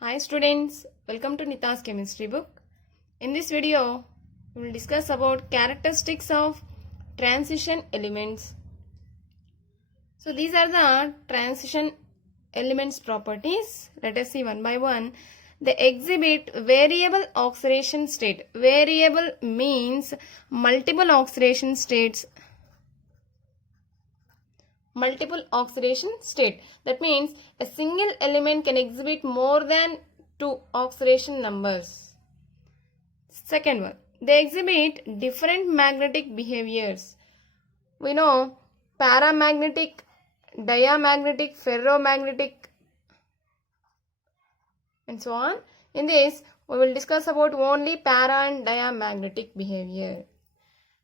Hi students, welcome to Nita's chemistry book. In this video, we will discuss about characteristics of transition elements. So these are the transition elements properties. Let us see one by one. They exhibit variable oxidation state. Variable means multiple oxidation states. Multiple oxidation state. That means a single element can exhibit more than 2 oxidation numbers. Second one, they exhibit different magnetic behaviors. We know paramagnetic, diamagnetic, ferromagnetic and so on. In this, we will discuss about only para and diamagnetic behavior.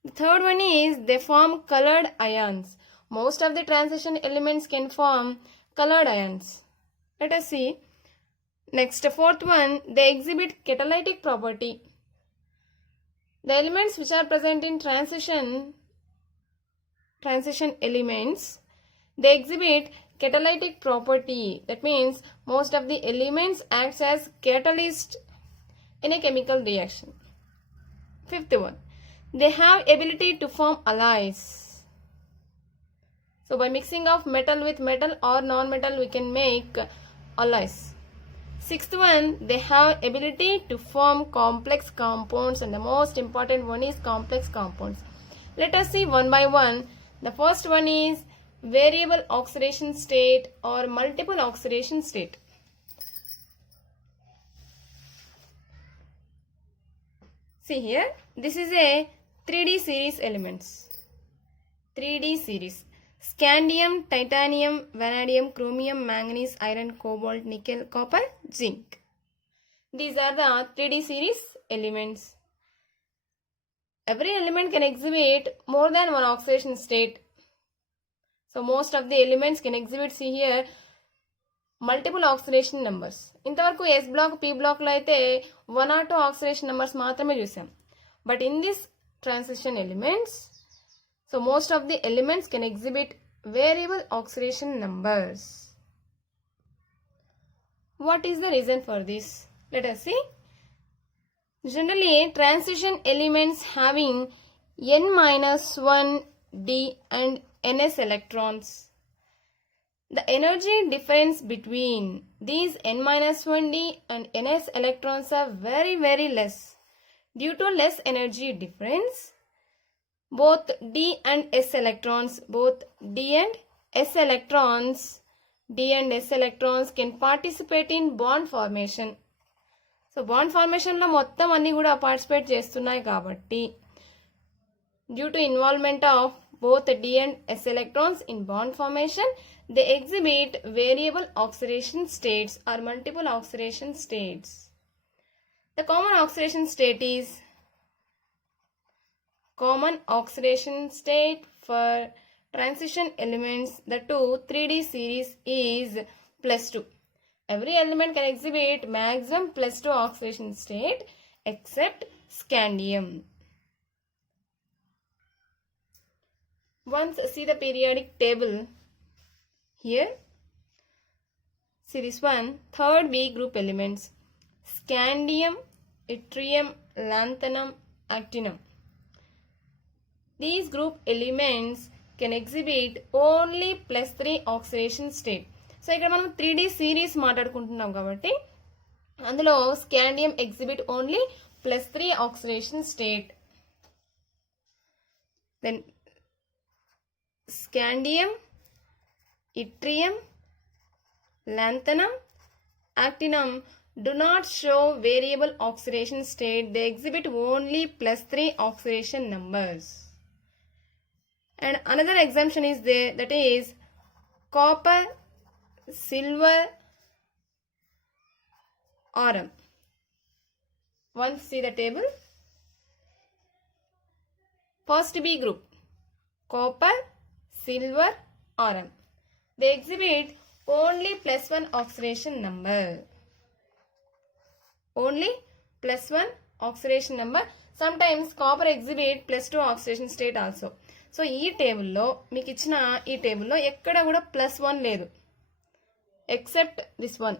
The third one is they form colored ions. Most of the transition elements can form colored ions. Let us see. Next, fourth one, they exhibit catalytic property. The elements which are present in transition elements, they exhibit catalytic property. That means most of the elements acts as catalyst in a chemical reaction. Fifth one, they have ability to form alloys. So by mixing of metal with metal or non-metal, we can make alloys. Sixth one, they have ability to form complex compounds, and the most important one is complex compounds. Let us see one by one. The first one is variable oxidation state or multiple oxidation state. See here, this is a 3D series elements. 3D series. Scandium, titanium, vanadium, chromium, manganese, iron, cobalt, nickel, copper, zinc. These are the 3D series elements. Every element can exhibit more than one oxidation state. So most of the elements can exhibit, see here, multiple oxidation numbers. ఇంతవరకు S block, P block లో అయితే 1 or 2 oxidation numbers మాత్రమే చూసాం. But in this transition elements, so most of the elements can exhibit variable oxidation numbers. What is the reason for this? Let us see. Generally, transition elements having N-1 D and Ns electrons. The energy difference between these N-1 D and Ns electrons are very less. Due to less energy difference, both D and S electrons, D and S electrons can participate in bond formation. So bond formation లో మొత్తం అన్ని కూడా participate చేస్తున్నాయి కాబట్టి due to involvement of both D and S electrons in bond formation, they exhibit variable oxidation states or multiple oxidation states. The common oxidation state is common oxidation state for transition elements, the 3D series is +2. Every element can exhibit maximum +2 oxidation state except scandium. Once see the periodic table here. See this one, third B group elements, scandium, yttrium, lanthanum, actinium. These group elements can exhibit only +3 oxidation state. So ఇక్కడ మనం 3D series మాట్లాడుకుంటున్నాం కాబట్టి అందులో scandium exhibit only +3 oxidation state. Then scandium, yttrium, lanthanum, actinium do not show variable oxidation state. They exhibit only +3 oxidation numbers. And another exemption is there, that is copper, silver, aurum. Once see the table. First B group, copper, silver, aurum. They exhibit only +1 oxidation number. Only +1 oxidation number. Sometimes copper exhibit +2 oxidation state also. So ఈ టేబుల్లో మీకు ఇచ్చిన ఈ టేబుల్లో ఎక్కడ కూడా +1 లేదు except this one.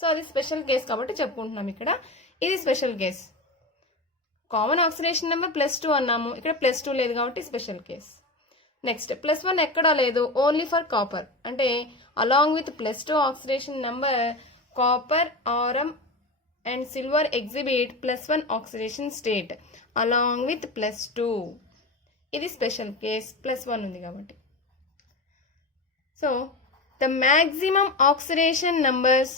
So అది స్పెషల్ కేస్ కాబట్టి చెప్పుకుంటున్నాం ఇక్కడ. ఇది special case. Common oxidation number +2 అన్నాము, ఇక్కడ +2 లేదు కాబట్టి స్పెషల్ కేస్. నెక్స్ట్ +1 ఎక్కడా లేదు, ఓన్లీ ఫర్ కాపర్. అంటే along with +2 oxidation number copper, aurum and silver exhibit +1 oxidation state along with +2. ఇది స్పెషల్ కేస్, +1 ఉంది కాబట్టి. So the maximum oxidation numbers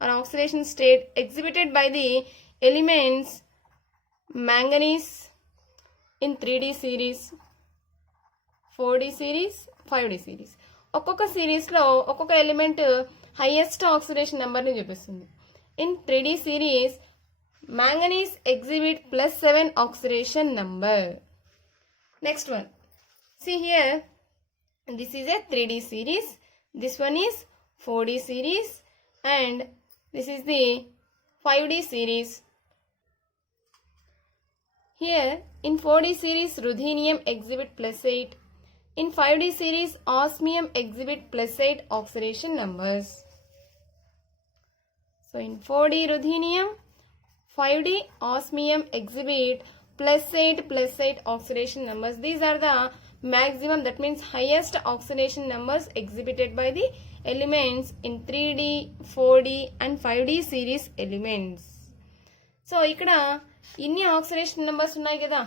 or oxidation state exhibited by the elements manganese in 3D series, 4D series, 5D series. ఒక్కొక్క సిరీస్లో ఒక్కొక్క element highest oxidation నెంబర్ని చూపిస్తుంది. In 3D series manganese exhibit +7 oxidation number. Next one, see here, this is a 3D series, this one is 4D series and this is the 5D series. Here in 4D series ruthenium exhibit +8. In 5D series osmium exhibit +8 oxidation numbers. So in 4D ruthenium, 5D osmium exhibit +8 oxidation numbers. These are the maximum, that means highest oxidation numbers exhibited by the elements in 3D, 4D and 5D series elements. So ఇక్కడ ఇన్ని oxidation numbers ఉన్నాయి కదా,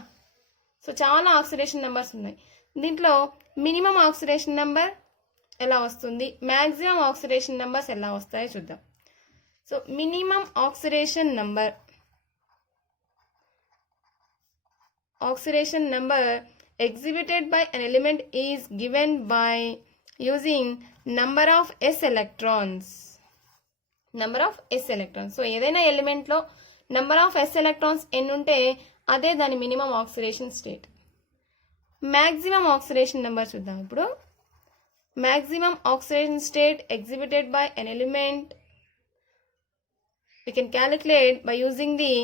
so చాలా oxidation numbers ఉన్నాయి. దీంట్లో minimum oxidation number ఎలా వస్తుంది, maximum oxidation numbers ఎలా వస్తాయో చూద్దాం. So minimum oxidation number exhibited by an element is given by using number of s electrons. So ఏదైనా ఎలిమెంట్లో నెంబర్ ఆఫ్ s ఎలక్ట్రాన్స్ ఎన్ని ఉంటే అదే దాని minimum oxidation state. Maximum oxidation number చూద్దాం ఇప్పుడు. Maximum oxidation state exhibited by an element we can calculate by using the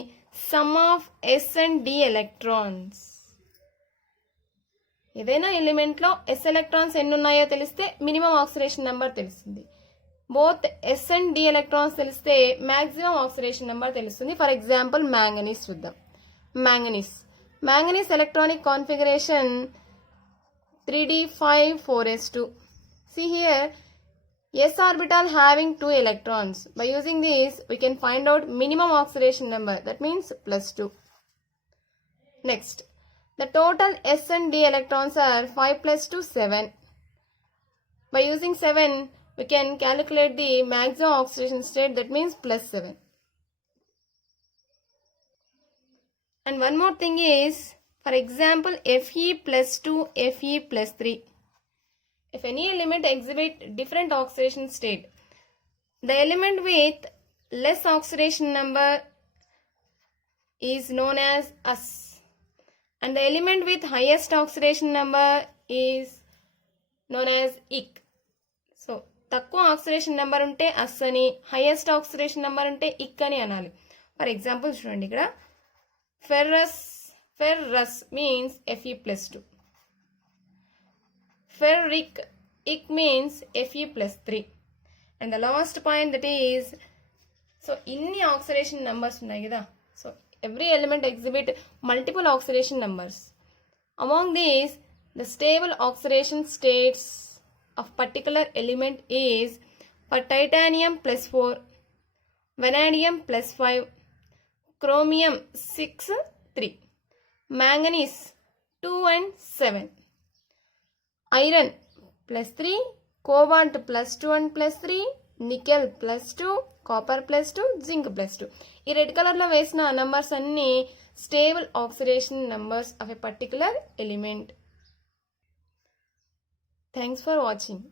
sum of s and d electrons. ఏదైనా ఎలిమెంట్లో s electrons ఎన్ని ఉన్నాయో తెలిస్తే మినిమం ఆక్సిడేషన్ నెంబర్ తెలుస్తుంది. Both s and d electrons తెలిస్తే maximum oxidation number తెలుస్తుంది. For example manganese చూద్దాం. Manganese electronic configuration 3d5 4s2. See here, s orbital having 2 electrons. By using this we can find out minimum oxidation number, that means +2. Next, the total s and d electrons are 5 + 2 7. By using 7 we can calculate the maximum oxidation state, that means +7. And one more thing is, for example, Fe+2, Fe+3. If any element exhibit different oxidation state, the element with less oxidation number is known as us, and the element with highest oxidation number is known as ik. So తక్కువ oxidation number ఉంటే అస్ అని, highest oxidation number ఉంటే ఇక్ అని అనాలి. For example చూడండి, ఇక్కడ ferrous means Fe+2, ferric ik means Fe+3, and the last point that is, so ఇన్ని ఆక్సిడేషన్ నెంబర్స్ ఉన్నాయి కదా, so every element exhibit multiple oxidation numbers. Among these, the stable oxidation states of particular element is for titanium +4, vanadium +5, chromium 6 3, manganese 2 and 7, iron +3, cobalt +2 and +3, nickel +2, copper +2, zinc +2. ఈ red కలర్లో వేసిన numbers అన్ని stable oxidation numbers of a particular element. Thanks for watching.